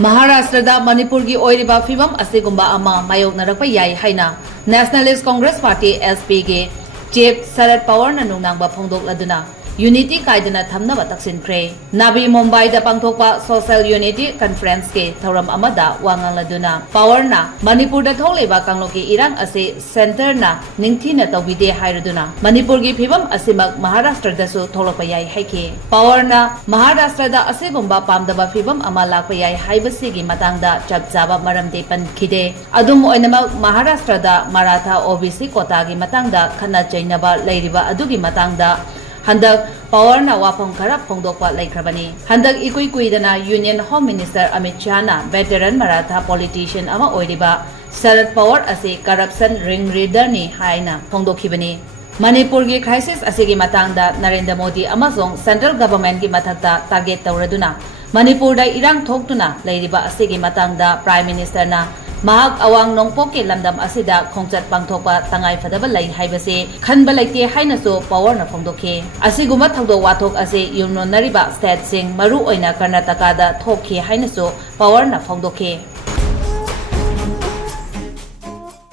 Maharashtra da Manipur gi Oiriba Fibam Asigumna ama Mayoknarakpa yai haina Nationalist Congress Party SP ge Chief Sarad Power na nungnangba phongdok laduna Unity kaidana thamnaba taksinkhre Nabi Mumbai da pangthokpa Social Unity Conference ke thoram amada wangang laduna Power na Manipur da tholeba kangloki irang ase center na ningthina tawbide hairaduna Manipur gi phibam asimak Maharashtra da su tholokpa yai haike Power na Maharashtra da asigumba pamdaba phibam ama lakpa yai haibasi gi matangda chapchaba maramde pankhide adum oinama Maharashtra da Maratha OBC kota gi matangda khana chainaba leiriba adugi matangda Handak Power na wapong karap phongdokpa laikhrabani Handak ikui kuidana Union Home Minister Amit Shah na veteran Maratha politician ama Oiriba Sarad Power ase corruption ring leader ni haina phongdokhibani Manipur gi crisis asigi matangda Narendra Modi amasong central government gi mathakta target tawraduna Manipur da irang thoktuna leiriba asigi matangda Prime Minister na Mahak awang nongpok ke lamdam asida khongchat pangthokpa tangai fadaba lai haibase khanba laite hainaso Power na phongdokhe asiguma thangdo wathok ase yumnonariba state sing maru oina Karnataka da thokhe hainaso Power na phongdokhe